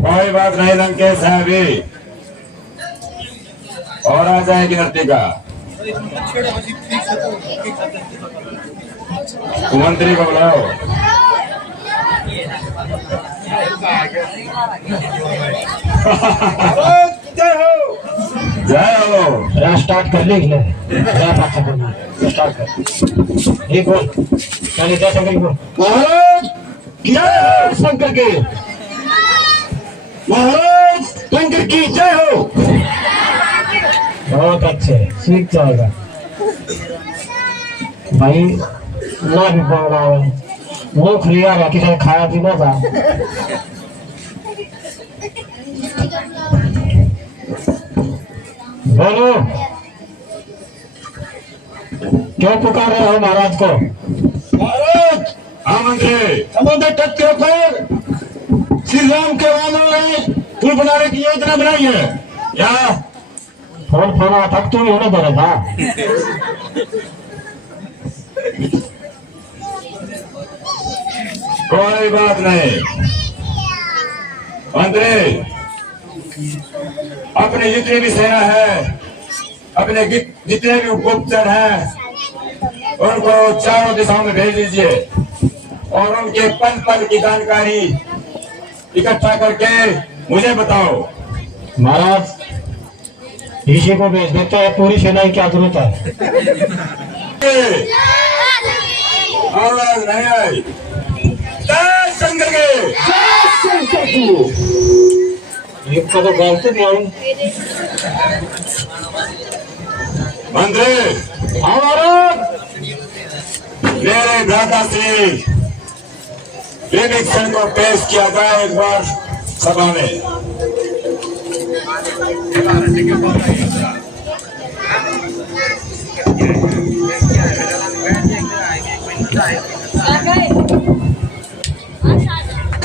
कोई बात नहीं लंकेश है अभी और आ जाएगी नर्तिका। मंत्री को बुलाओ। जय हो। स्टार्ट कर ले स्टार्ट कर एक बोल पहले जय शंकर बोल। महाराज जय शंकर के, महाराज शंकर की जय हो। बहुत अच्छे सीख जाएगा भाई। ना भी बोल रहा है मुख लिया रहा किसी ने खाया पीना था। बोलो क्यों पुकार रहे हो महाराज को? महाराज मंत्री समुद्र तट के ऊपर श्री राम के वानरों ने पुल बनाने की योजना बनाई है क्या? फोन तक तो नहीं होने दे रहा था। कोई बात नहीं मंत्री, अपने जितनी भी सेना है, अपने जितने भी गुप्तचर हैं, उनको चारों दिशाओं में भेज दीजिए और उनके पल पल की जानकारी इकट्ठा करके मुझे बताओ। महाराज ऋषि को भेज देते हैं, पूरी सेना की क्या जरूरत है? आवाज नहीं आई। जय शंकर के। एक को तो गलती नहीं आई। मंत्री हमारा मेरे भ्राता श्री विभीषण को पेश किया जाए एक बार सभा में।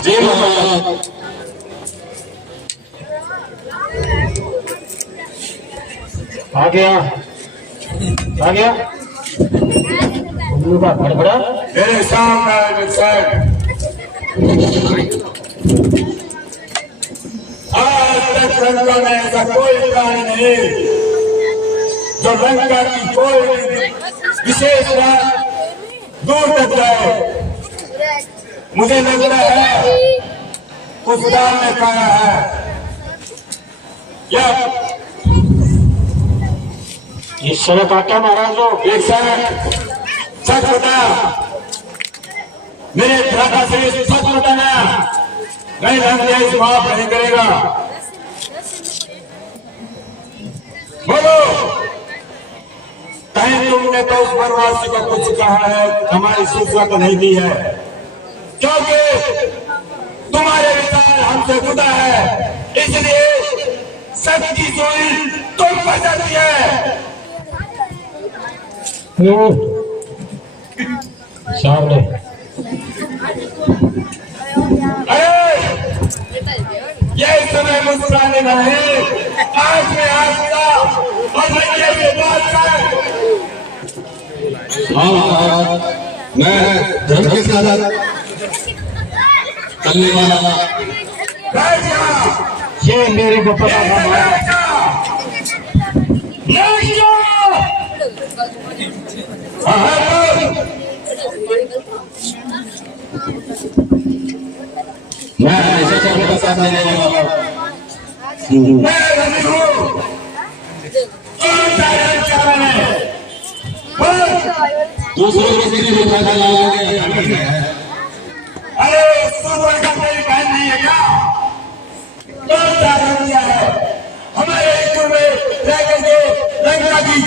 जी महाराज। आ गया बड़ा मेरे सामने आज तक लंका में ऐसा कोई प्राणी नहीं जो लंका की कोई विशेष बात दूर तक जाए। मुझे लग रहा है कुछ दाल में खाया है क्या? इस समय काटा महाराज लोग एक सच बता, मेरे भ्राता से सच बताना, नहीं लंका इस माफ नहीं करेगा। बोलो कहीं तुमने तो उस वनवासी को कुछ कहा है, हमारी सूचना तो नहीं दी है, क्योंकि तुम्हारे विचार हमसे जुदा है, इसलिए सबकी चोरी तुम पर जाती है। सामने अरे ये समय मुस्कुराने का है, आज में आऊंगा और लंके के बाद मैं धर्म के साथ करने वाला ये मेरे को पता था। मैं ऐसा करने का साथ नहीं वाला दूसरों को किसी को फायदा लाओगे। अरे सूरज का कोई बहन नहीं है क्या? कौन सा दिया है हमारे स्कूल में रह करके लंका की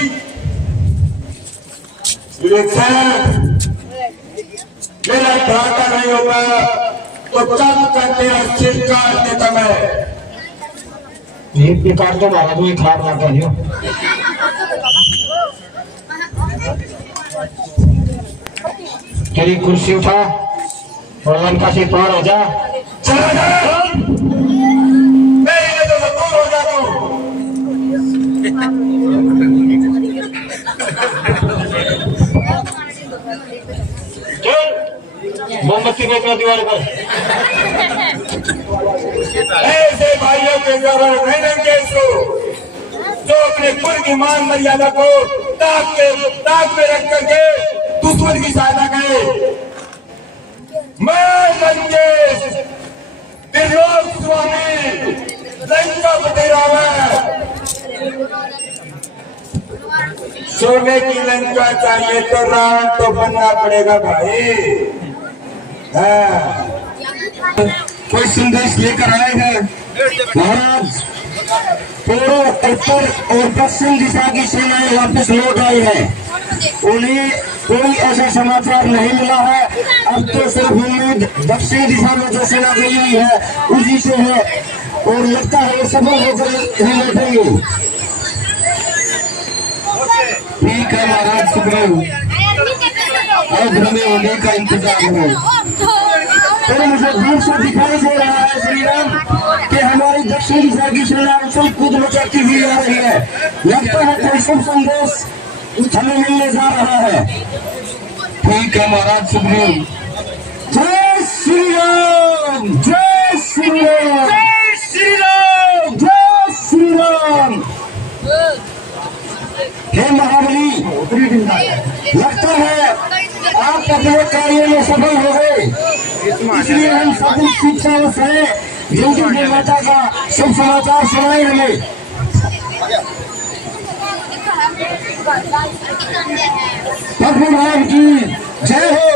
मेरा भ्राता नहीं होगा तो कब तक तेरा सिर काट देता मैं। एक भी काट दो महाराज, वही खराब ना करियो। तेरी कुर्सी उठा और लंका से पार हो जा। चला जा, मैं इधर से दूर हो जाता हूँ। मोमबत्ती फेंकना दीवार पर। भाइयों के गौरव नहीं देंगे इसको, जो अपने कुल की मान मर्यादा को ताक में रख करके दुश्मन की सहायता करे। मैं लंकेश त्रिलोक स्वामी लंका पटेरावत, सोने की लंका चाहिए तो रावण तो बनना पड़ेगा भाई। हाँ। कोई संदेश लेकर आए हैं महाराज, पूर्व, उत्तर और पश्चिम दिशा की सेनाएं वापस लौट आई है। उन्हें कोई ऐसा समाचार नहीं मिला है। अब तो सिर्फ उम्मीद दक्षिण दिशा में जो सेना गई हुई है उसी से है, और लगता है वो सफल होकर ही लौटेंगे। ठीक है महाराज सुखदेव, अब हमें उन्हीं का इंतजार है। तो मुझे दूर से दिखाई दे रहा है श्री राम कि हमारी दक्षिण दिशा की सेना उछल कूद मचाती हुई आ रही है। लगता है कोई शुभ संदेश हमें मिलने जा रहा है। ठीक है महाराज सुखदेव। जय श्री राम, जय श्री राम, जय श्री राम, जय श्री राम। हे महाबली, लगता है आप अपने कार्य में सफल हो गए, इसलिए हम सभी शिक्षा से जल्दी माता का शुभ समाचार सुनाए हमें। प्रभु राम की जय हो।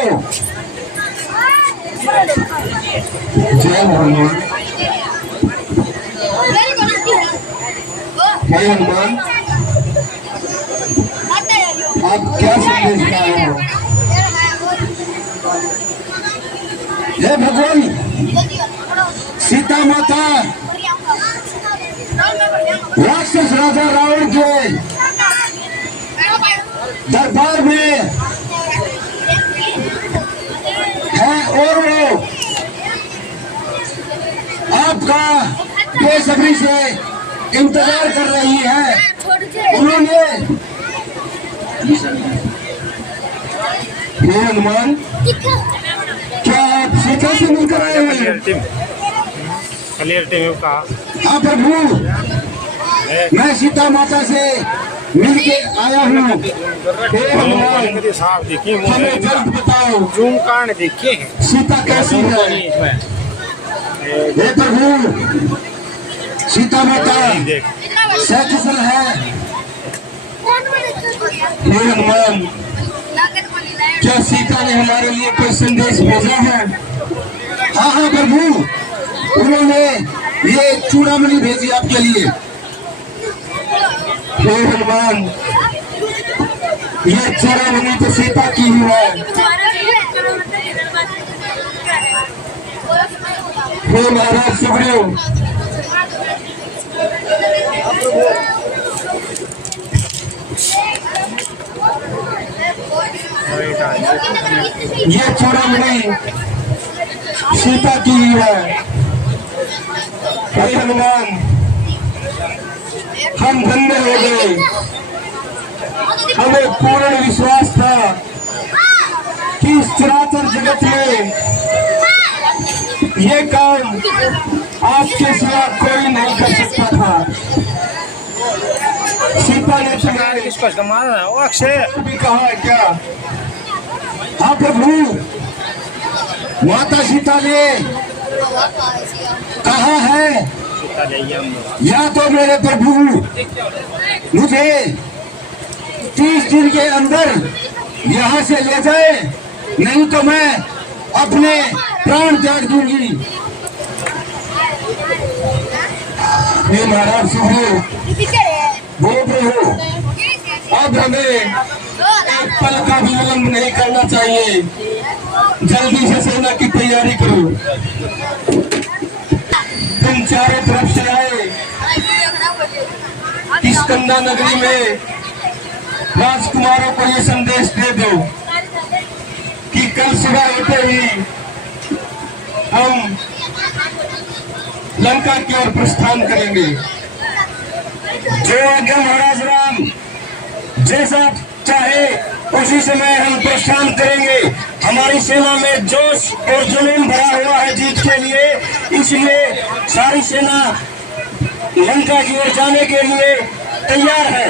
जय हनुमान। जय हनुमान, आप क्या संदेश लाए हो? हे भगवान, सीता माता राक्षस राजा रावण के दरबार में है और वो आपका बेसब्री से इंतजार कर रही है। उन्होंने हे हनुमान, क्या आप सीता से मिलकर आए हुए हैं? हाँ प्रभु, मैं सीता माता से मिलके आया हूँ। हे हनुमान, हमें जल्द बताओ सीता कैसी है? हे प्रभु, सीता माता सकुशल है। हे हनुमान, क्या सीता ने हमारे लिए कोई संदेश भेजा है? हाँ हाँ प्रभु, उन्होंने ये चूड़ामणि भेजी आपके लिए। हे हनुमान, ये चूड़ामणि तो सीता की ही है। हे महाराज सुग्रीव, ये चूड़ामणि सीता की ही है। हे हनुमान, हम धन्य हो गए। हमें पूर्ण विश्वास था कि इस चराचर जगत में ये काम आपके सिवा कोई नहीं कर सकता था। सीता ने भी कहा है क्या? हाँ प्रभु, माता सीता ने कहा है या तो मेरे प्रभु मुझे 30 दिन के अंदर यहाँ से ले जाए, नहीं तो मैं अपने प्राण त्याग दूंगी। हे महाराज सुग्रीव, बोल रहे हो, अब हमें एक पल का भी विलंब नहीं करना चाहिए। जल्दी से सेना की तैयारी करो। तुम चारों तरफ से आए किष्किंधा नगरी में राजकुमारों को ये संदेश दे दो कि कल सुबह होते ही हम लंका की ओर प्रस्थान करेंगे। जो आज्ञा महाराज राम, जैसा चाहे उसी समय हम प्रस्थान करेंगे। हमारी सेना में जोश और जुनून भरा हुआ है जीत के लिए, इसलिए सारी सेना लंका की ओर जाने के लिए तैयार है।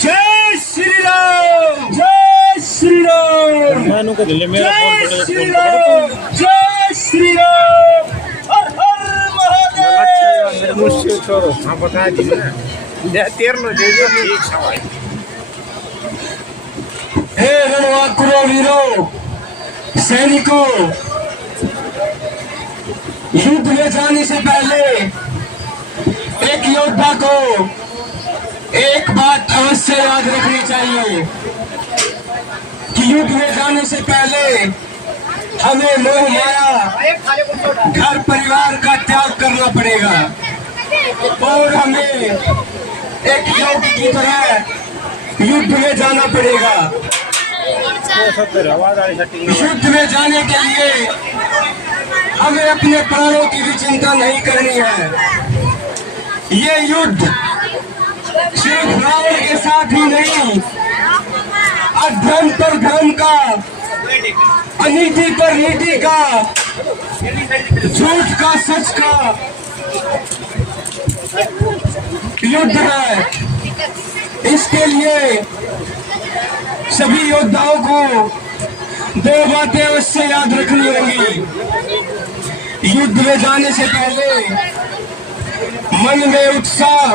जय श्री राम, जय श्री राम, जय श्री राम, जय श्री राम, हर हर महादेव। मुश्किल छोड़ो, हाँ बता दीजिए तेरनो ठीक सवाल। हे रणवाकुरो वीरो, सैनिकों, युद्ध में जाने से पहले एक योद्धा को एक बात अवश्य याद रखनी चाहिए कि युद्ध में जाने से पहले हमें मोह माया, घर परिवार का त्याग करना पड़ेगा और हमें एक योद्धा की तरह युद्ध में जाना पड़ेगा। युद्ध में जाने के लिए हमें अपने प्राणों की भी चिंता नहीं करनी है। ये युद्ध सिर्फ रावण के साथ ही नहीं, अधर्म पर धर्म का, अनीति पर नीति का, झूठ का सच का युद्ध है। इसके लिए सभी योद्धाओं को दो बातें अवश्य याद रखनी होंगी। युद्ध में जाने से पहले मन में उत्साह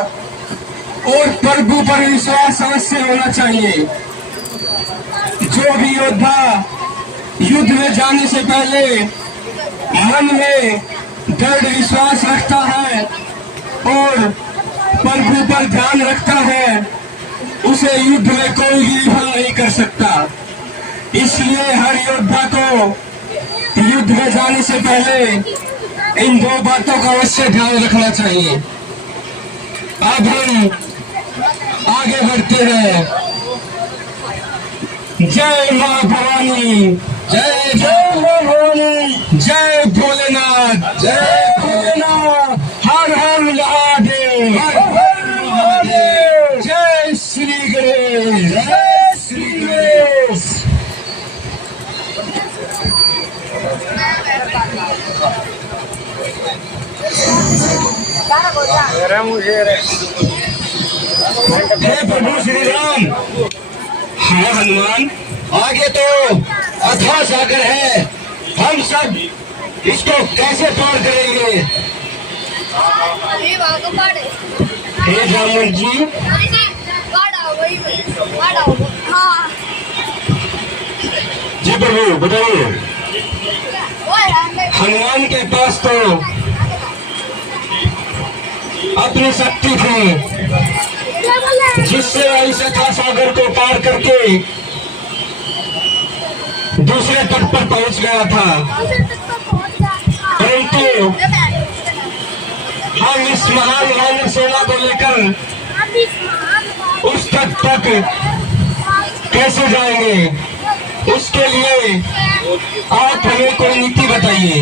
और प्रभु पर विश्वास अवश्य होना चाहिए। जो भी योद्धा युद्ध में जाने से पहले मन में दृढ़ विश्वास रखता है और प्रभु पर ध्यान रखता है, उसे युद्ध में कोई भी विफल नहीं कर सकता। इसलिए हर योद्धा को युद्ध में जाने से पहले इन दो बातों का अवश्य ध्यान रखना चाहिए। अब हम आगे बढ़ते हैं। जय मां भवानी, जय जय मां भवानी, जय भोलेनाथ, जय भोलेनाथ, हर हर महादेव, हर हर महादेव, जय श्री गणेश, जय श्री गणेश। हे प्रभु श्री राम, हाँ हनुमान, आगे तो अथाह सागर है, हम सब इसको कैसे पार करेंगे? हे ब्राह्मण जी, जी प्रभु बताइए। हनुमान के पास तो अपनी शक्ति थी जिससे इस अथाह सागर को पार करके दूसरे तट पर पहुंच गया था, परंतु हम इस महान मानव सेना को लेकर उस तट तक कैसे जाएंगे? उसके लिए आप हमें कोई नीति बताइए।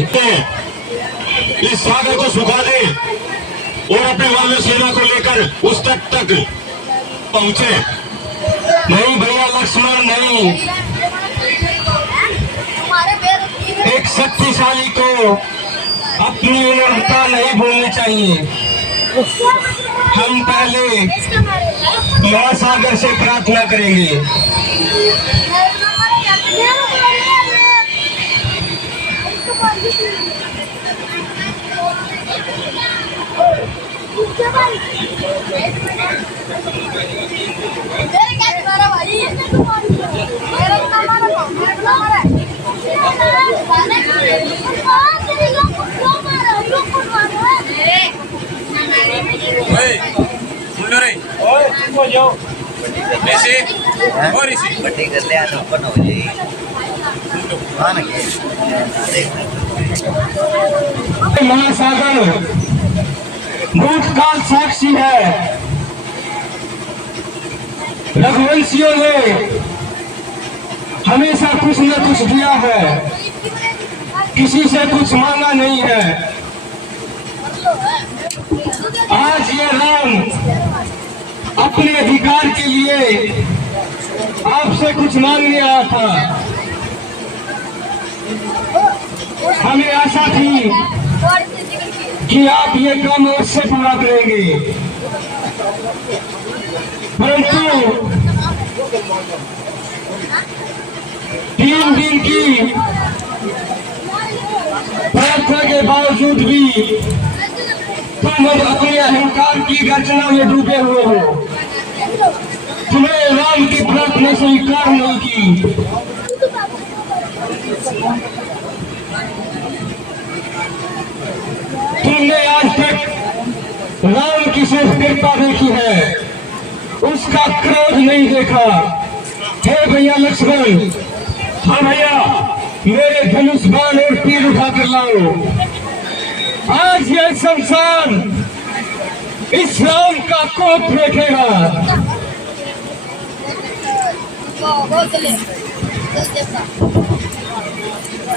इस सागर को सुखा दे और अपने मानव सेना को लेकर उस तट तक पहुंचे। नहीं भैया लक्ष्मण, नहीं। एक शक्तिशाली को अपनी विनम्रता नहीं भूलनी चाहिए। हम पहले महासागर से प्रार्थना करेंगे। महासागर भूतकाल साक्षी है। रघुवंशियों ने हमेशा कुछ न कुछ दिया है, किसी से कुछ मांगा नहीं है। आज ये राम अपने अधिकार के लिए आपसे कुछ मांगने आया था। हमें आशा थी कि आप ये काम अवश्य पूरा करेंगे, परंतु 3 दिन की प्रार्थना के बावजूद भी तुम अब अपने अहंकार की गर्जना में डूबे हुए हो। तुम्हें राम की प्रार्थना स्वीकार नहीं की। तुमने आज तक राम की सिर्फ कृपा देखी है, उसका क्रोध नहीं देखा। हे भैया लक्ष्मण, हाँ भैया, मेरे धनुष बाण और तीर उठा कर लाओ। आज यह संसार इस राम का कोप देखेगा।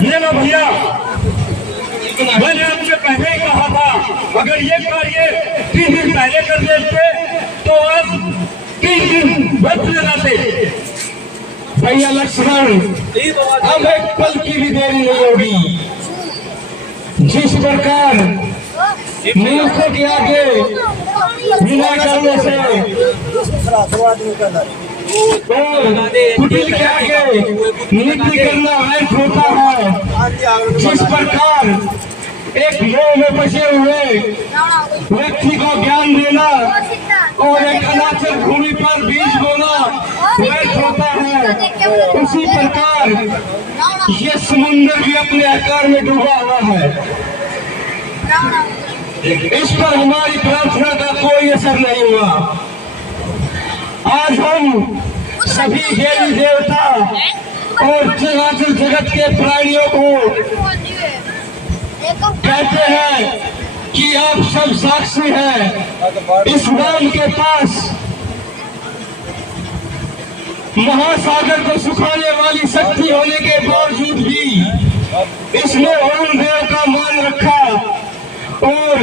ये लो भैया, मैंने आपसे पहले ही कहा था, अगर ये कार्य 3 दिन पहले कर देते तो आज 3 दिन बच जाते। भैया लक्ष्मण, अब एक पल की भी देरी नहीं होगी। जिस प्रकार मूर्खों के आगे बिना करने से कुटिल के आगे नीति करना व्यर्थ होता है, जिस प्रकार एक मोह में फंसे हुए व्यक्ति को ज्ञान देना और एक अनाचर भूमि पर बीज बोना व्यर्थ होता है, उसी प्रकार ये समुद्र भी अपने आकार में डूबा हुआ है। इस पर हमारी प्रार्थना का कोई असर नहीं हुआ। आज हम सभी देवी देवता और चराचर जगत के प्राणियों को कहते हैं कि आप सब साक्षी हैं। इस राम के पास महासागर को सुखाने वाली शक्ति होने के बावजूद भी इसने वरुण देव का मान रखा और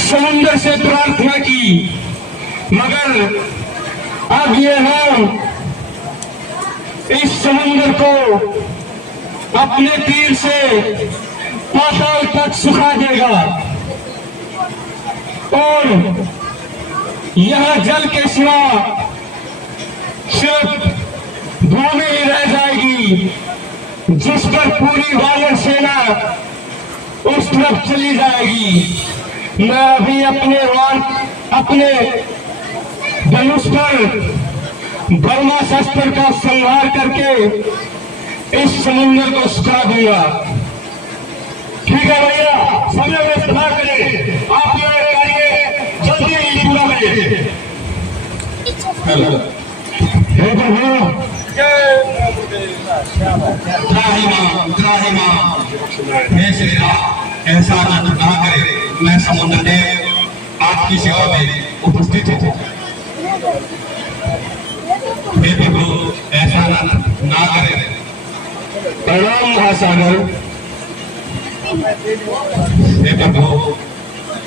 समुद्र से प्रार्थना की, मगर अब ये राम इस समुद्र को अपने तीर से पाताल तक सुखा देगा और यह जल के सिवा सिर्फ भूमि ही रह जाएगी, जिस पर पूरी वानर सेना उस तरफ चली जाएगी। मैं अभी अपने धनुष पर बर्मा शस्त्र का संहार करके इस समुद्र को सुखा दूंगा। ठीक है भैया, समय व्यस्त ना करें, आप ये कार्य जल्दी ही पूरा करें। हे प्रभु, हे श्री राम, ऐसा ना करे, मैं समुद्र देव आपकी सेवा में उपस्थित हूँ। हे प्रभु, ऐसा ना करे। प्रणाम महासागर। हे प्रभु,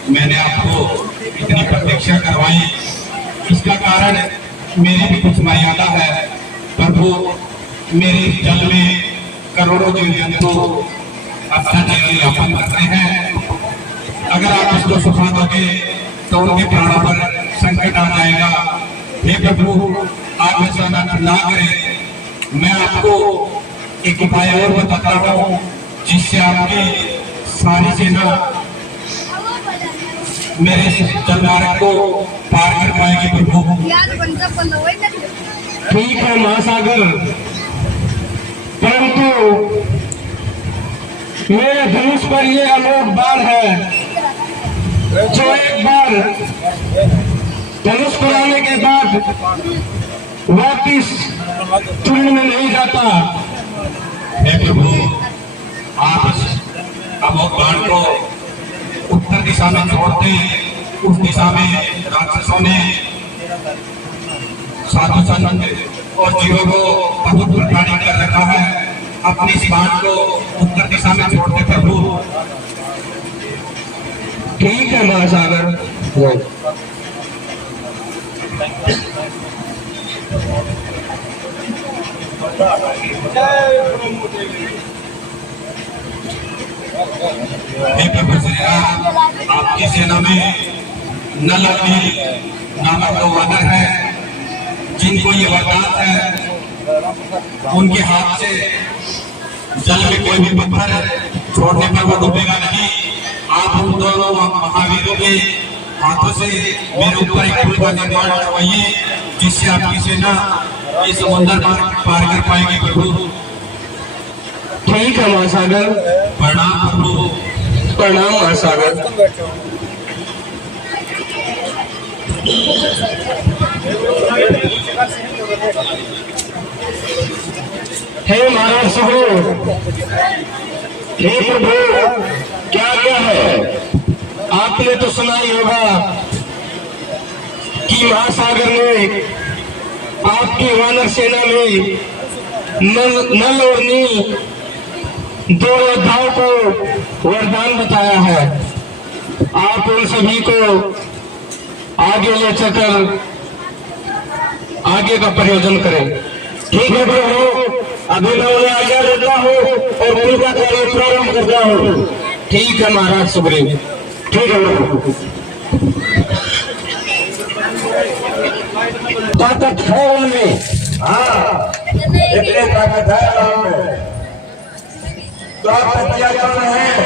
मैंने आपको इतनी प्रतीक्षा करवाई, इसका कारण मेरी भी कुछ मर्यादा है। प्रभु, मेरे जल में करोड़ों जीव जंतु अपना जीवन यापन करते हैं। अगर आप इसको सुखा दोगे तो उनके प्राणों पर संकट आ जाएगा। हे प्रभु, आप ऐसा ना करें। मैं आपको एक उपाय और बताता हूँ, जिससे आपकी सारी सेना मेरे जलमार्ग को पार कर पाएगी। प्रभु, ठीक है महासागर, परंतु मेरे धनुष पर ये अलोक बाण है, जो एक बार धनुष पर आने के बाद वापिस तुरंत में नहीं जाता। हे प्रभु, आप इस अमोघ बाण को उत्तर दिशा में छोड़ते, उस दिशा में राक्षसों ने साधु संत और जीवों को बहुत प्रताड़ित कर रखा है। अपनी इस बाण को उत्तर दिशा में छोड़ते प्रभु। ठीक है महासागर। हे प्रभु श्री राम, आपकी सेना में नल अग्नि नामक दो वानर है, जिनको ये वरदान है उनके हाथ से जल में कोई भी पत्थर छोड़ने पर वो डूबेगा नहीं। आप उन दोनों महावीरों के हाथों से मेरे ऊपर एक पुल का निर्माण करवाइए, जिससे आपकी सेना ये समुद्र पार कर पाएगी। प्रभु ठीक है महासागर। प्रणाम प्रभु। प्रणाम महासागर। हे महाराज सुग्रीव, हे प्रभु, क्या क्या है? आपने तो सुना ही होगा कि महासागर ने आपकी वानर सेना में नल और नील दो योद्धाओं को वरदान बताया है। आप उन सभी को आगे ले चलकर आगे का प्रयोजन करें। ठीक है प्रभु, अभी मैं उन्हें आज्ञा देता हूँ और पुल का कार्य प्रारंभ करता हूँ। ठीक है महाराज सुग्रीव। ठीक है प्रभु। ताकत है उनमें। हाँ, इतनी ताकत है राम में। तो आप हत्या कर रहे हैं।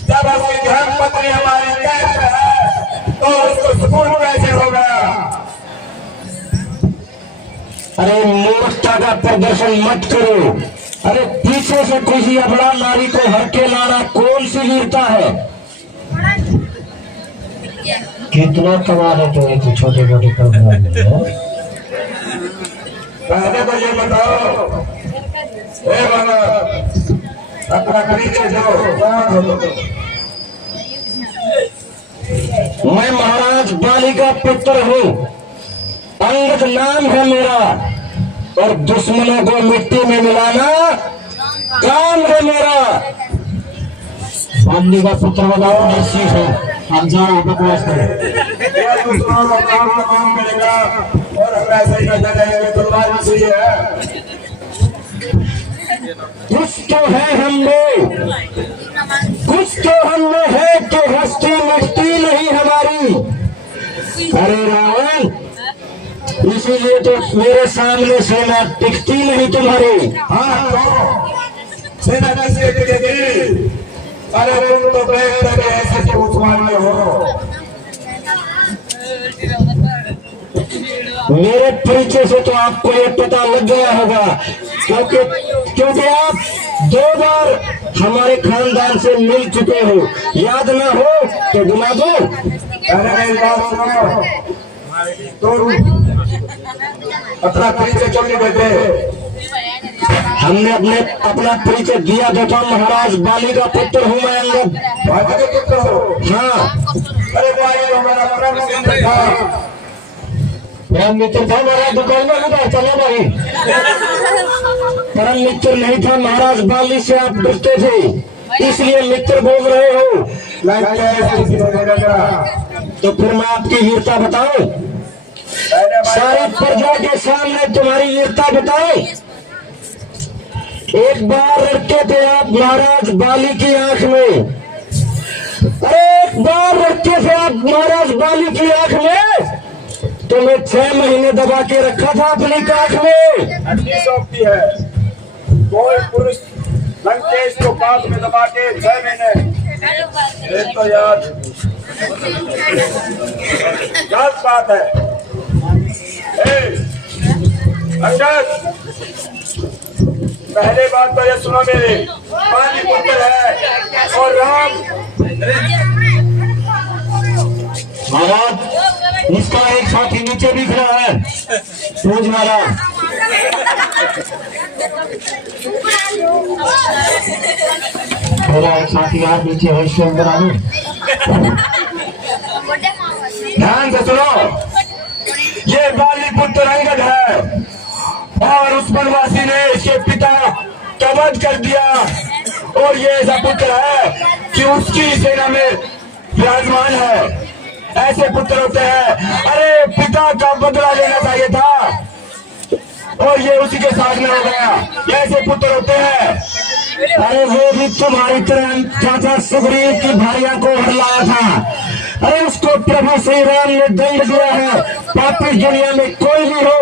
जब आपकी धर्म पत्नी हमारी कैद में है तो उसको सुकून कैसे होगा? अरे मूर्खता का प्रदर्शन मत करो। अरे पीछे से किसी अबला नारी को हर के लाना कौन सी वीरता है? कितना कमा लेते हैं तो छोटे छोटे काम। पहले तो ये बताओ, हे वानर, अपना परिचय दो, कौन हो तुम? मैं महाराज बाली का पुत्र हूँ, अंगद नाम है मेरा, और दुश्मनों को मिट्टी में मिलाना काम है मेरा। बाली का पुत्र बताओ, निश्चित है। हम जाओ बकवास करें। ये दुश्मनों का काम करेगा और हम ऐसे ही नजर रहेंगे। तलवार भी सही है। कुछ तो है हमने, कुछ तो हमने है कि हस्ती मिटती नहीं हमारी। अरे रावण, इसीलिए तो मेरे सामने सेना टिकती नहीं तुम्हारी। हाँ, तो सेना कैसे टिकेगी? अरे तुम तो देख रहे ऐसे के उस्मान में हो। मेरे परिचय से तो आपको ये पता लग गया होगा, क्योंकि आप 2 बार हमारे खानदान से मिल चुके हो। याद ना हो तो दिला दो। अरे मेरी बात सुनो, तो अपना परिचय क्यों नहीं देते? हमने अपना परिचय दिया था। महाराज बाली का पुत्र हूँ मैं, अंगद। भाई के पुत्र हो? हाँ। अरे भाई, हमारा परम मित्र था। परम मित्र था महाराज, दुकान में उधर चलो भाई। परम मित्र नहीं था महाराज, बाली से आप डरते थे, इसलिए मित्र बोल रहे हो। तो फिर मैं आपकी वीरता बताऊं? सारी प्रजा के सामने तुम्हारी वीरता बताऊं? एक बार लड़के थे आप महाराज बाली की आंख में। अरे एक बार लड़के थे आप महाराज बाली की आंख में, तो मैं 6 महीने दबा के रखा था अपनी काख में। अच्छी शौकती है। कोई पुरुष लंकेश को काख में दबा के 6 महीने, एक तो याद बात है। अंगद, पहले बात तो ये सुनो मेरी, बाली पुत्र है और राम। महाराज, इसका एक साथी नीचे दिख रहा है, पूज महाराज। मेरा एक साथी आप नीचे है, इसके अंदर आ लो। ध्यान से सुनो, ये बाली पुत्र अंगद है और उस वनवासी ने इसके पिता का वध कर दिया, और ये ऐसा पुत्र है कि उसकी सेना में विराजमान है। ऐसे पुत्र होते हैं। अरे पिता का बदला लेना चाहिए था और ये उसी के साथ में हो गया। ऐसे पुत्र होते हैं। अरे वो भी तुम्हारी तरह चाचा सुग्रीव की भार्या को हर लाया था। अरे उसको प्रभु श्री राम ने दंड दिया है। पापी दुनिया में कोई भी हो,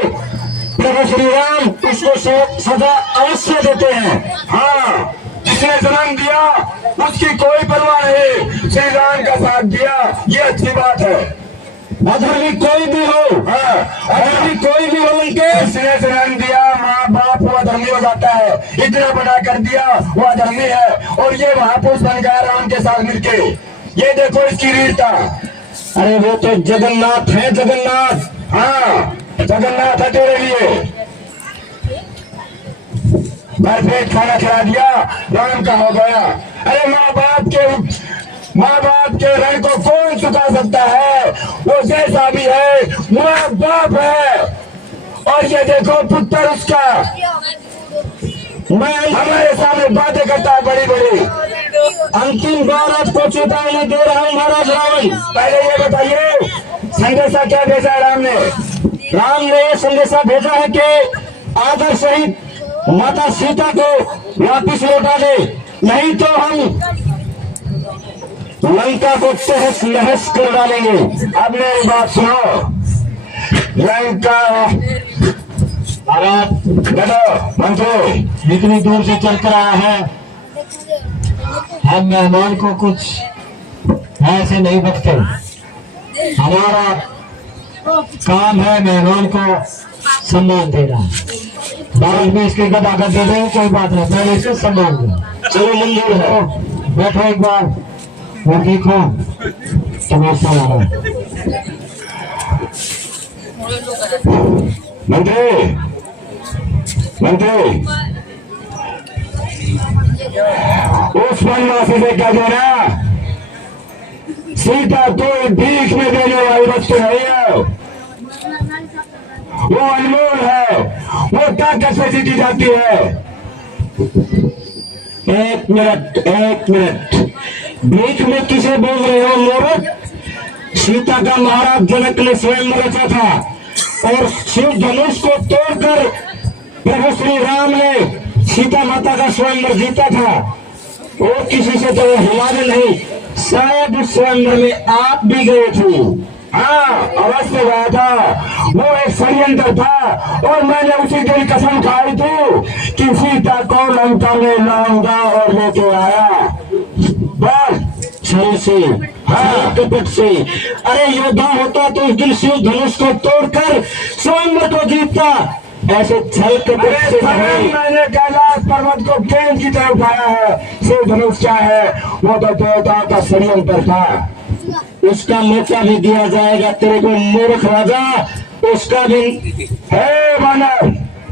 प्रभु श्री राम उसको सजा अवश्य देते हैं। हाँ, जिसने जन्म दिया उसकी कोई परवाह नहीं, श्री राम का साथ दिया, ये अच्छी बात है। अधर्मी कोई भी हो, हाँ, अधर्मी कोई भी हो, उनके जिसने जन्म दिया माँ बाप वो अधर्मी हो जाता है। इतना बड़ा कर दिया वो अधर्मी है। और ये महापुरुष बन गया राम के साथ मिलके। ये देखो इसकी वीरता। अरे वो तो जगन्नाथ है, जगन्नाथ। हाँ, जगन्नाथ है तेरे लिए। भरपेट खाना खिला दिया, राम का हो गया। अरे माँ बाप के रण को कौन चुका सकता है? वो जैसा भी है माँ बाप है। और ये देखो पुत्र उसका मैं हमारे सामने बातें करता है बड़ी बड़ी। अंतिम बार आपको चेतावनी दे रहा हूँ महाराज रावण। पहले ये बताइए संदेशा क्या भेजा है राम ने? राम ने यह संदेशा भेजा है कि आदर सहित माता सीता को वापिस लौटा दे, नहीं तो हम लंका को तहस नहस कर डालेंगे। अब मेरी बात सुनो। लंका मंत्री इतनी दूर से चल कर आया है, हम मेहमान को कुछ ऐसे नहीं बकते। हमारा काम है मेहमान को सम्मान देना। बाद में इसके गदा कर दे देंगे, कोई बात नहीं, पहले इसे सम्मान दो। चलो मंजूर है, बैठो एक बार और देखो तमाशा मारो। मंत्री उस वनवासी से क्या देना? सीता कोई भीख में देने वाली वस्तु नहीं है, वो अनमोल है, वो ताकत से जीती जाती है। एक मिनट, भीख में किसे बोल रहे हो मूर्ख? सीता का महाराज जनक ने स्वयं रचा था और शिव धनुष को तोड़कर प्रभु श्री राम ने सीता माता का स्वयंवर जीता था। और किसी से तो हिमालय नहीं, शायद उस स्वयंवर में आप भी गए थे। हाँ, अवश्य गया था। वो एक षड्यंत्र था और मैंने उसी दिन कसम खाई थी कि सीता को लंका में लाऊंगा और लेके आया। बस छल से, हाँ, कपट से। अरे योद्धा होता तो उस दिन शिव धनुष को तोड़कर स्वयंवर को जीतता, ऐसे छल कपट से नहीं। मैंने कैलाश पर्वत को प्रेम की तरफ उठाया है। शिव धनुष क्या है? वो तो देवता का षड्यंत्र था। उसका मौका भी दिया जाएगा तेरे को मूर्ख राजा, उसका भी हे वानर,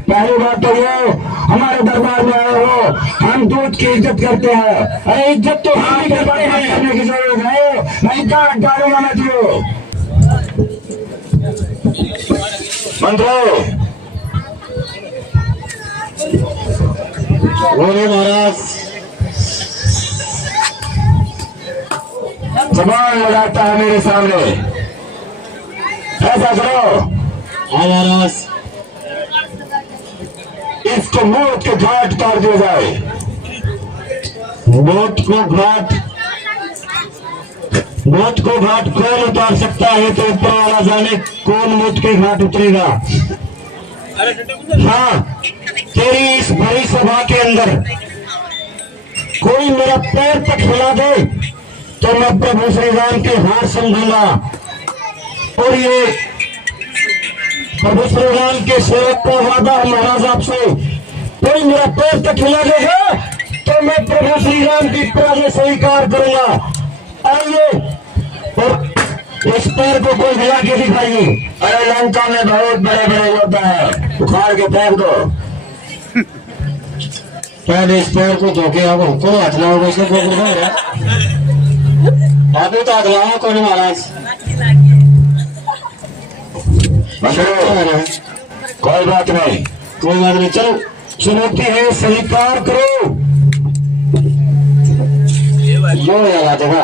पहली बात तो ये हमारे दरबार में आए हो, हम दूध की इज्जत करते हैं। अरे इज्जत तो हम ही करते हैं, करने की जरूरत है नहीं। डालूंगा मैं तुझे। मंत्री बोले महाराज। जबान लगाता है मेरे सामने। ऐसा करो महाराज, इसको मौत के घाट उतार दिया जाए। मौत को घाट कौन उतार सकता है? तो ऊपर वाला जाने कौन मौत के घाट उतरेगा। हाँ, तेरी इस बड़ी सभा के अंदर कोई मेरा पैर तक हिला दे तो मैं प्रभु श्री राम के हाथ समझूंगा। और ये प्रभु श्री राम के सेवक का वादा है महाराज आपसे, कोई मेरा पैर तक हिला देगा तो मैं प्रभु श्री राम की पराजय स्वीकार करूंगा। आइए और इस पैर को कोई हिला के दिखाइए। अरे लंका में बहुत बड़े बड़े योद्धा है, उखाड़ के फेंक दो। पहले इस पैर को धोके आओ, हमको हाथ लाओगे इसको अभी तो हाथ लाओ कौन महाराज। कोई बात नहीं, कोई बात नहीं, चलो चुनौती है, स्वीकार करो। यो यार आ जाएगा।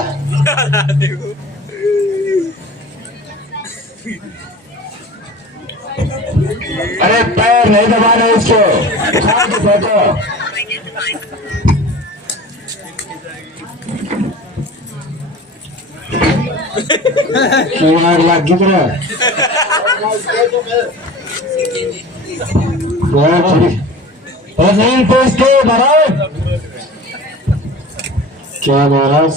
अरे पैर नहीं दबाने इसको, उखाड़ के फेंको। आग लग गई तेरा नहीं पूछते महाराज। क्या महाराज?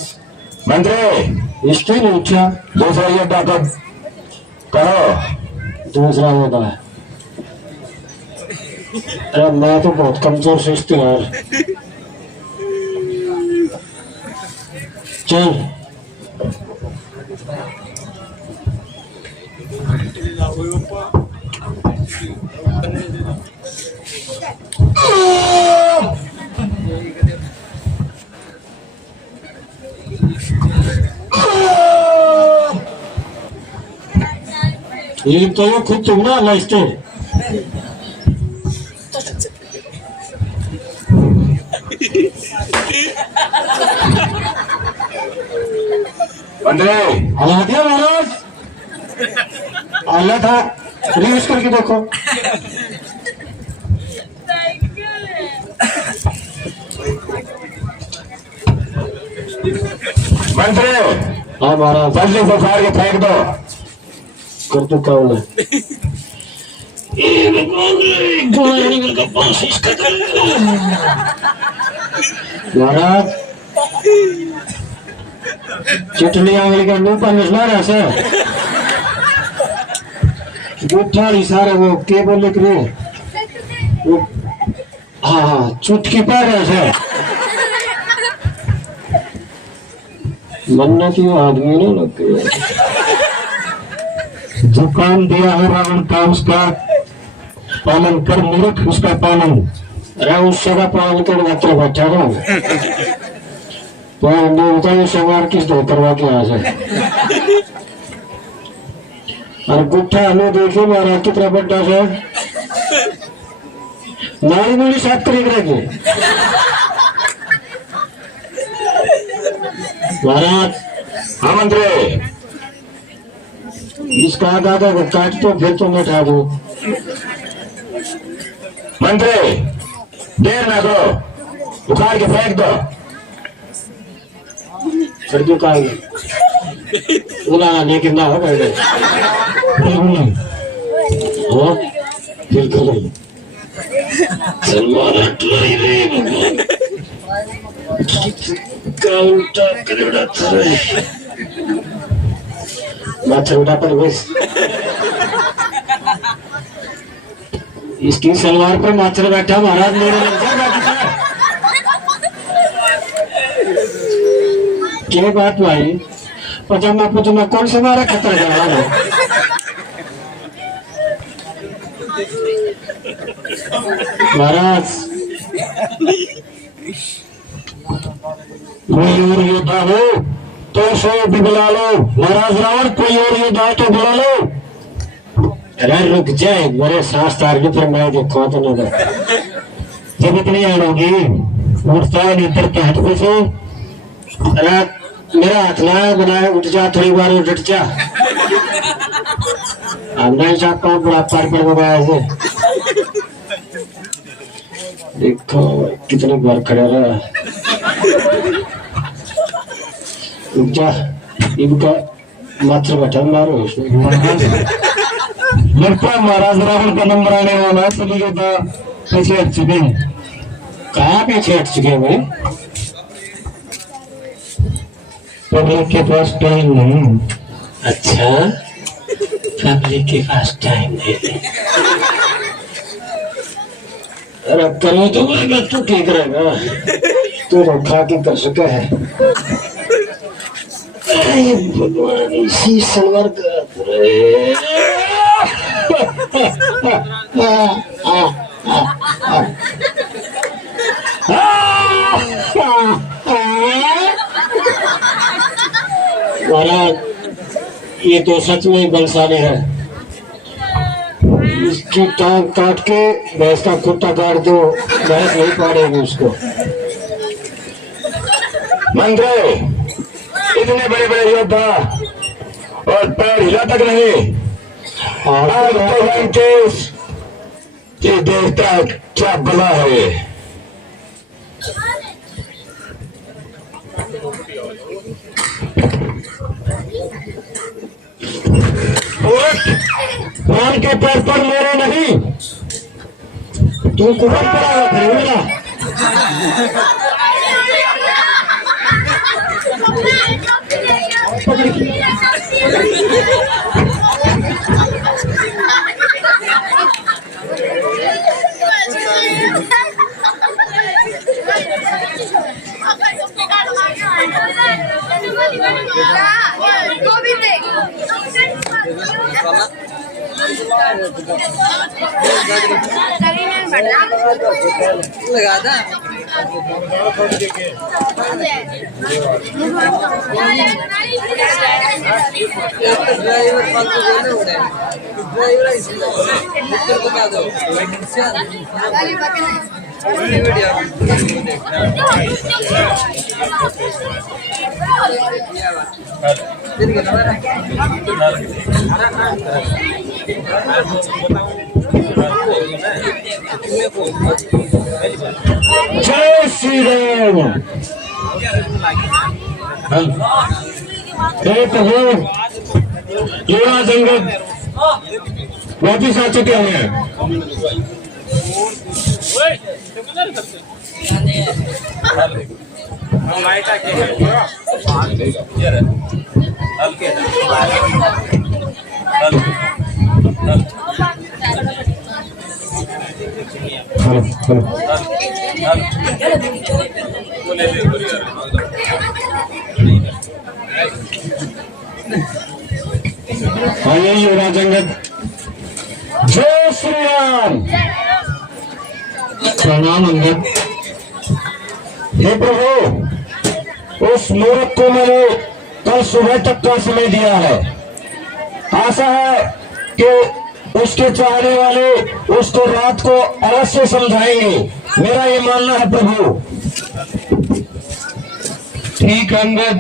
मंत्री इसके नहीं उठा। दूसरा योद्धा को कहो। दूसरा होता है। अरे मैं तो बहुत कमजोर सोचती हूँ यार। चल ये तो ये खुद तुम ना लाइस्टे मंत्री हला दिया महाराज। हला था रिवर्स करके देखो। मंत्री हाँ महाराज। बदली को फाड़ के फेंक दो। कर दो कौन है? महाराज चिटली आंगली का मुंह पर निकला रहा से गुठाड़ी सारे वो के बोले कि वो हाँ चुटकी पा रहे से मन्नती आदमी ने लग गया। जो काम दिया है रावण का उसका पालन कर मूर्ख उसका पालन। अरे उस जगह पालन कर मात्र बैठा रहा तो बोलता सवार किस दो करवा के आ जाए। और गुट्ठा हमें देखे महाराज कितना बड्डा से नाली नाली साफ करेंगे महाराज। हाँ मंत्री इसका दादा को काट तो फिर तो मैं उठा दू। मंत्री देर ना दो, उखाड़ के फेंक दो। कर दो का बुलाना लेकिन ना हो गए हाँ बिल्कुल नहीं। सलमान का उल्टा कर उड़ाता है माथा उड़ा पर बस। इसकी सलवार पर माथा बैठा महाराज मेरे क्या बात भाई? पजामा पजामा कौन से मारा खतरा जा रहा है? महाराज कोई और योद्धा हो तो सो भी बुला लो। महाराज रावण कोई और योद्धा तो बुला लो। अरे रुक जाए मेरे सांस तारने पर मैं देखो तो नहीं जब इतनी आड़ोगी उठता है नहीं तर हट पूछो। अरे मेरा हाथ लाया बनाया उठ जा थोड़ी बार उठ जा। नहीं चाहता हूँ बड़ा पार पर बनाया से देखो कितनी बार खड़ा रहा। रुक जा इनका मात्र बैठा मारो लगता है महाराज रावण का नंबर आने वाला है। सभी योद्धा पीछे हट चुके हैं। कहाँ पीछे हट चुके हैं भाई? पब्लिक के पास टाइम नहीं। अच्छा पब्लिक के पास टाइम नहीं। अरे करो तो मैं तो ठीक रहेगा। तो रखा के कर सके है भगवान इसी सलवार का ये तो सच में ही बलशाली है। इसकी टांग काट के भैंस का कुत्ता काट दो भैंस नहीं पाड़ेगी उसको। मंत्री इतने बड़े बड़े योद्धा और पैर हिला तक नहीं। आज तो लंकेश ये देखता क्या बला है। भगवान के पैर पर मेरे नहीं, तू कुमार पर आया फिर मेरा। लगा था ड्राइवर ड्राइवर को क्या दो जय श्री राम। हे प्रभु, युवा जंगल वापिस आ चुके हैं। आइए युवराज अंगद। जय श्री राम। प्रणाम अंगद। हे प्रभु, उस मूर्ख को मैंने कल सुबह तक का समय दिया है। आशा है कि उसके चाहने वाले उसको रात को अवश्य समझाएंगे। मेरा ये मानना है प्रभु। ठीक अंगद,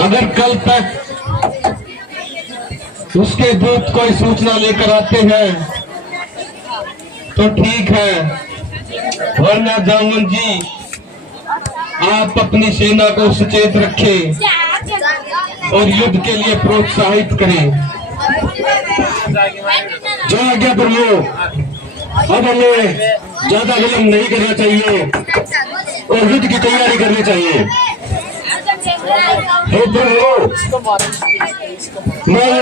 अगर कल तक उसके दूत कोई सूचना लेकर आते हैं तो ठीक है, वरना जामुन जी आप अपनी सेना को सचेत रखें और युद्ध के लिए प्रोत्साहित करें। जय आज्ञा प्रभु। अब हमें ज्यादा विलंब नहीं करना चाहिए और युद्ध की तैयारी करनी चाहिए। हे प्रभु, मैं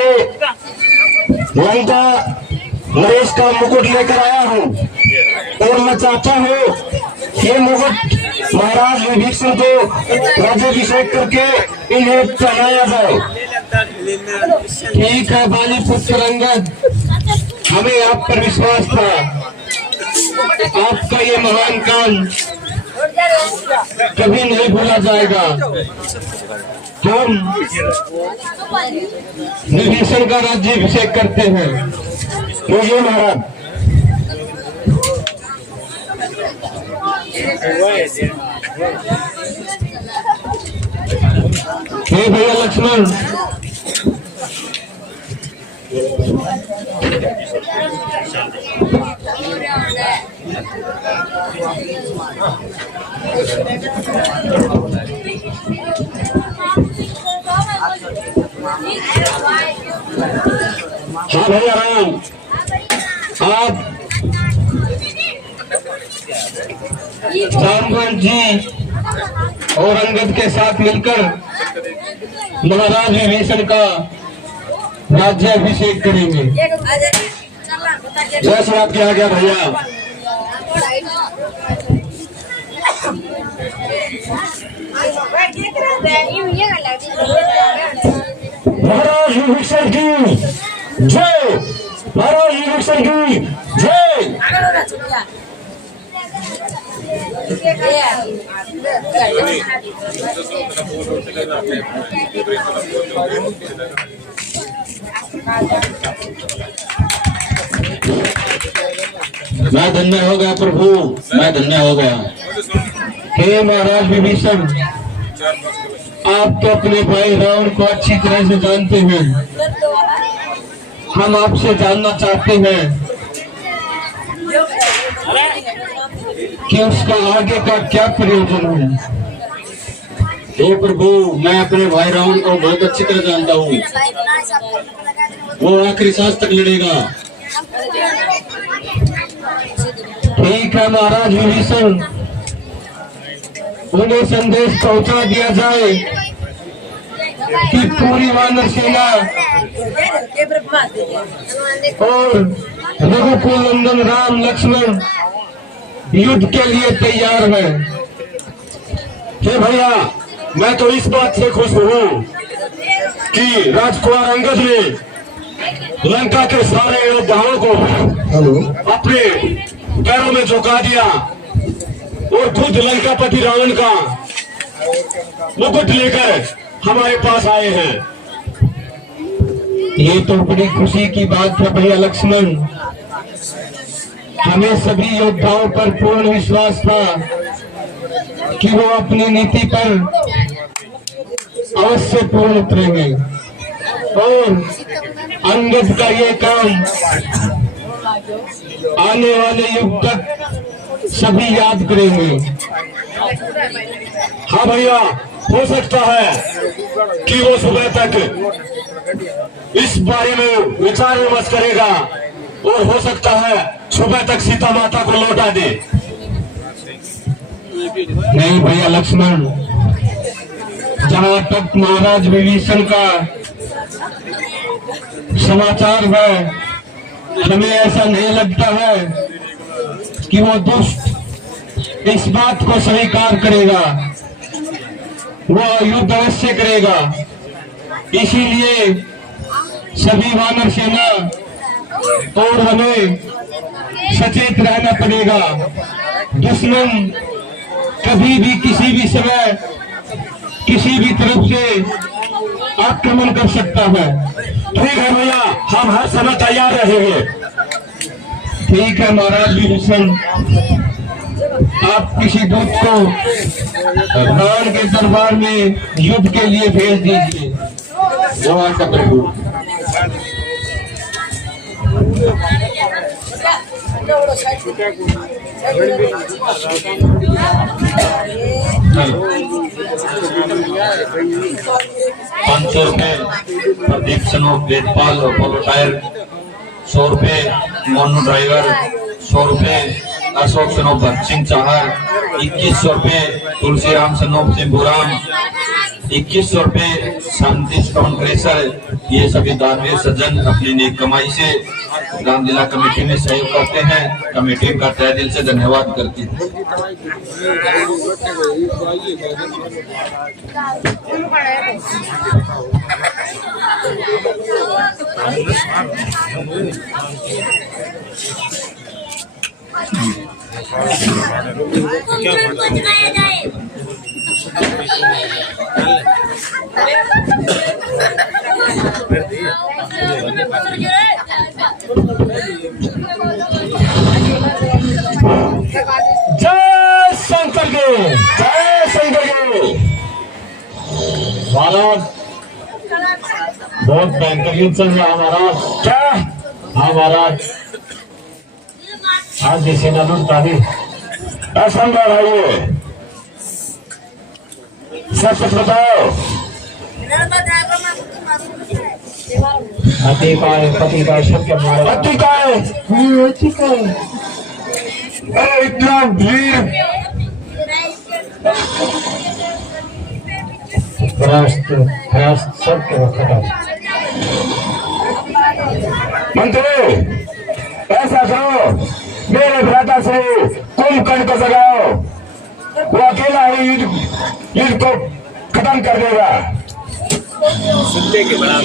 लंका नरेश का मुकुट लेकर आया हूँ और मैं चाहता हूँ ये मुकुट महाराज विभीषण को राज्याभिषेक करके इन्हें पहनाया जाए। ठीक है बाली पुत्र अंगद, हमें आप पर विश्वास था। आपका ये महान काम कभी नहीं भूला जाएगा। हम विभीषण का राज्याभिषेक करते हैं। मुझे महाराज हे भैया लक्ष्मण, हाँ भैया राम, आप जामवंत जी और अंगद के साथ मिलकर महाराज विभीषण का राज्याभिषेक करेंगे। जय श्री राम। किया गया भैया। महाराज विभीषण की जय। महाराज विभीषण की जय। मैं धन्य हो गया प्रभु, मैं धन्य हो गया। हे महाराज विभीषण, आप तो अपने भाई रावण को अच्छी तरह से जानते हैं। हम आपसे जानना चाहते हैं कि उसका आगे का क्या प्रयोजन है। हे प्रभु, मैं अपने भाई रावण को बहुत अच्छी तरह जानता हूँ। वो आखिरी सांस तक लड़ेगा। ठीक है महाराज विभीषण, उन्हें संदेश पहुंचा दिया जाए कि पूरी वानर सेना और रघुकुल नंदन राम लक्ष्मण युद्ध के लिए तैयार है। हे भैया, मैं तो इस बात से खुश हूँ कि राजकुमार अंगद ने लंका के सारे योद्धाओं को अपने पैरों में झुका दिया और खुद लंकापति रावण का मुकुट लेकर हमारे पास आए हैं। ये तो बड़ी खुशी की बात है भैया लक्ष्मण। हमें सभी योद्धाओं पर पूर्ण विश्वास था कि वो अपनी नीति पर अवश्य पूर्ण उतरेंगे और अंगद का ये काम आने वाले युग तक सभी याद करेंगे। हाँ भैया, हो सकता है कि वो सुबह तक इस बारे में विचार विमर्श करेगा और हो सकता है सुबह तक सीता माता को लौटा दे। नहीं भैया लक्ष्मण, जहाँ तक महाराज विभीषण का समाचार है, हमें ऐसा नहीं लगता है कि वो दुष्ट इस बात को स्वीकार करेगा। वो युद्ध अवश्य करेगा। इसीलिए सभी वानर सेना और हमें सचेत रहना पड़ेगा। दुश्मन कभी भी किसी भी समय किसी भी तरफ से आक्रमण कर सकता है। ठीक है भैया, हम हर समय तैयार रहेंगे। ठीक है महाराज विभीषण, आप किसी दूत को रावण के दरबार में युद्ध के लिए भेज दीजिए। जवान का प्रभु। ₹500 Pradeep son of Vedpal Apollo tyre, ₹100 Monu driver, ₹100 Ashok son of Bhakt Singh Chahar, ₹2100 Tulsiram son of Simbhuram, ₹2100 Shanti stone crusher. ये सभी दानवीर सज्जन अपनी नेक कमाई से रामलीला कमेटी में सहयोग करते हैं। कमेटी का तहे दिल से धन्यवाद करती है। जय शंकर के, जय शंकर के। महाराज बहुत भयंकर युद्ध चल रहा है महाराज। क्या? हाँ महाराज, आज जैसे न लूटता भी असंभव है। ये सब कुछ बताओ। पति का है, पति का सब क्या मारा? पति का है, पति का है। अरे इतना वीर सब के खत्म। मंत्री, ऐसा करो, मेरे भ्राता से कुंभकर्ण को जगाओ। वो अकेला ही युद्ध को खत्म कर देगा। सुनते के बड़ा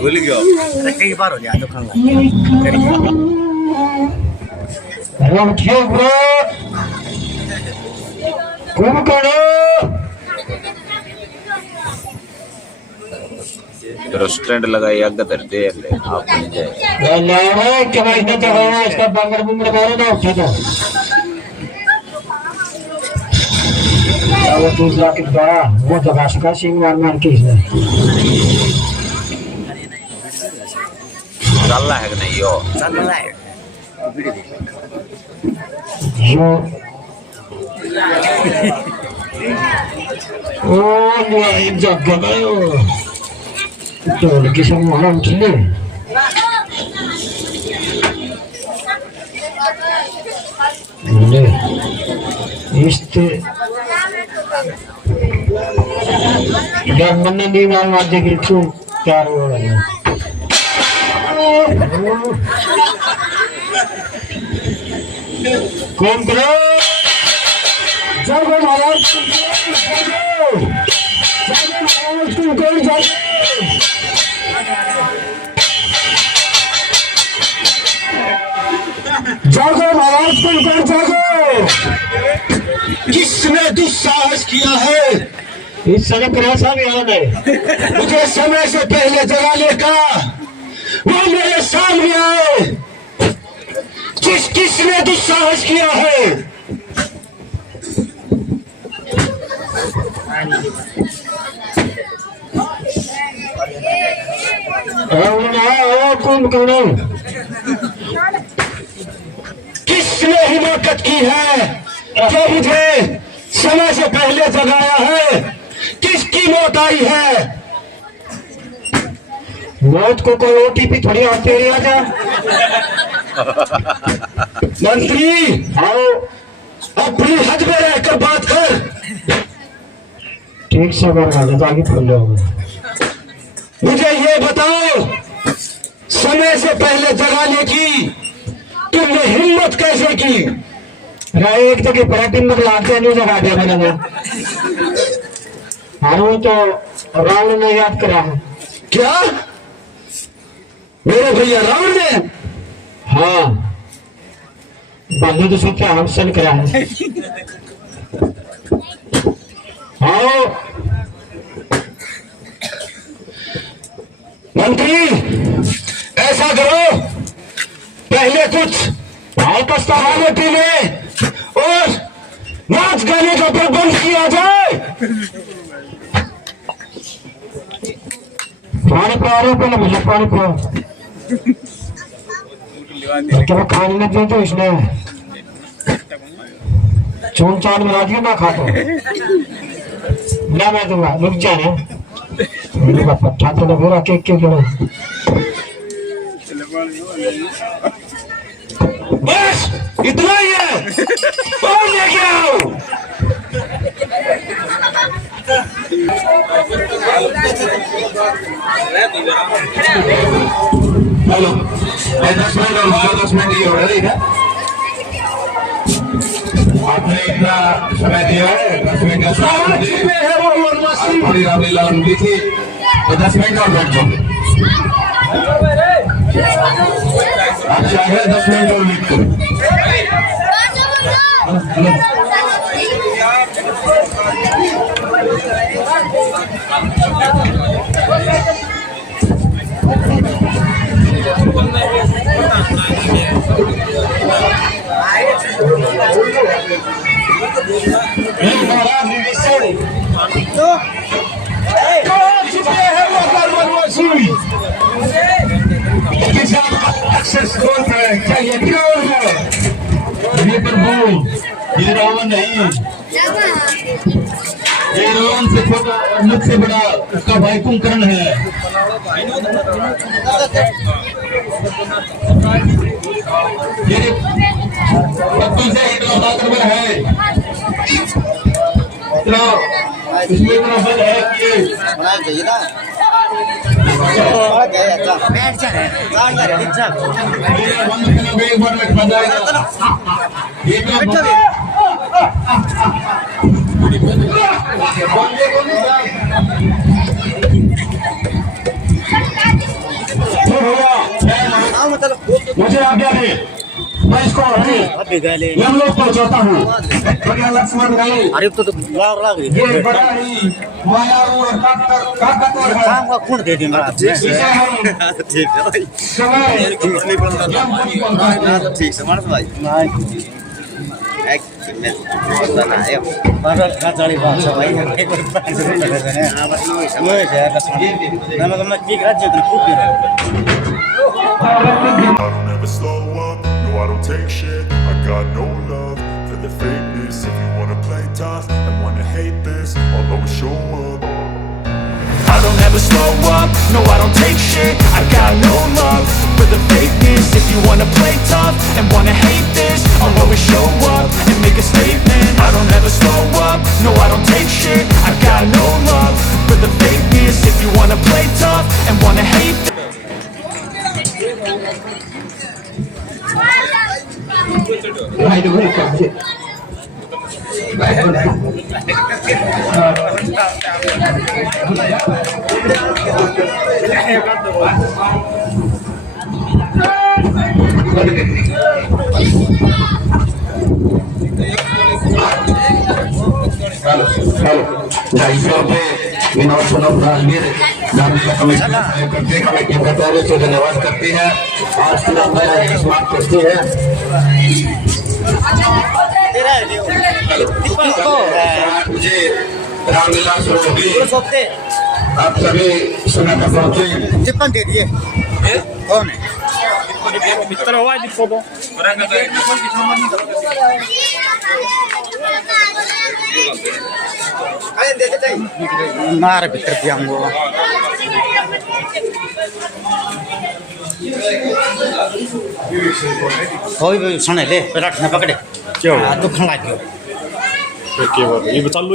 भूल गयो, कई बार हो गया तो खाऊंगा। रेस्टोरेंट लगाई आगे धरते आप नहीं जाए क्या इतना तो इसका बांगर बुंगर मारो ना उठे तो वो दूसरा के बड़ा वो दबा सका सिंह मार के इसने चल रहा है कि नहीं यो चल रहा है जो oh jaga kayo ito nagkisang malam sila ini yang menandiman wajah itu karuannya Kompro Jago Maharaj जागो महाराज खुलकर जागो किसने दुस्साहस किया है इस समय प्रयासा भी याद है मुझे समय से पहले जगाने का वो मेरे सामने आए किसने दुस्साहस किया है किसने हिमाकत की है जो मुझे समय से पहले जगाया है किसकी मौत आई है मौत को कोई ओटीपी थोड़ी आते रही आजा मंत्री आओ अपनी हद में रहकर बात कर ठीक से जाके खोल मुझे ये बताओ समय से पहले जगाने की तुमने हिम्मत कैसे की एक जगह पराठीन में लाते नहीं जगा दिया मैंने हाँ वो तो रावण ने याद करा है क्या मेरे भैया रावण ने हाँ बंदे तो सोचा हमसन करा है हाँ मंत्री ऐसा करो पहले कुछ वापस खाने पीने और नाच गाने का प्रबंध किया जाए पानी पानी पे मुझे पानी पो क्या खाने लग जाए तो इसने चून चाट मिला दिया ना खाता ना मैं दूंगा रुक जाने मेरे पापा ठाकुर ने बोला केक के करो बस इतना ही है और लेके आओ हेलो 10 मिनट और 10 मिनट ये ऑर्डर है आपने इतना समय दिया है 10 मिनट का थोड़ी रामलीला उनकी थी तो 10 मिनट और बैठ जाओ अच्छा है 10 मिनट और वेट करो ये प्रभु ये रावण नहीं ये रावण से छोटा मुझसे बड़ा उसका भाई कुंभकर्ण है ये बच्चों से इतना ताकतवर है इतना इसमें इतना बल है कि एक बार में खा जाएगा मुझे आज्ञा दे मैं इसको हम लोग पहुंचाता हूँ लक्ष्मण नहीं अरे तो ये बड़ा ही मायावी और ताकतवर है कौन दे देंगे ठीक है भाई ठीक है मानस भाई I don't ever slow up, no I don't take shit, I got no love tough and wanna hate this, I'll always show up. I don't ever slow up, no I don't take shit. I got no love for the fakeness. If you wanna play tough and wanna hate this, I'll always show up and make a statement. I don't ever slow up, no I don't take shit. I got no love for the fakeness. If you wanna play tough and wanna hate this, Vinod son of Rajveer committee committee से धन्यवाद करती है। आज की समाप्त करती है। मुझे रामलीला शुरू होगी। आप सभी समय पर पहुंचे। टिप्पण दे दिए कौन है मित्र हुआ है फोटो मार भीतर पियांगो होई सुने ले पेट न पकड़े क्यों दुखन लाग्यो ये चालू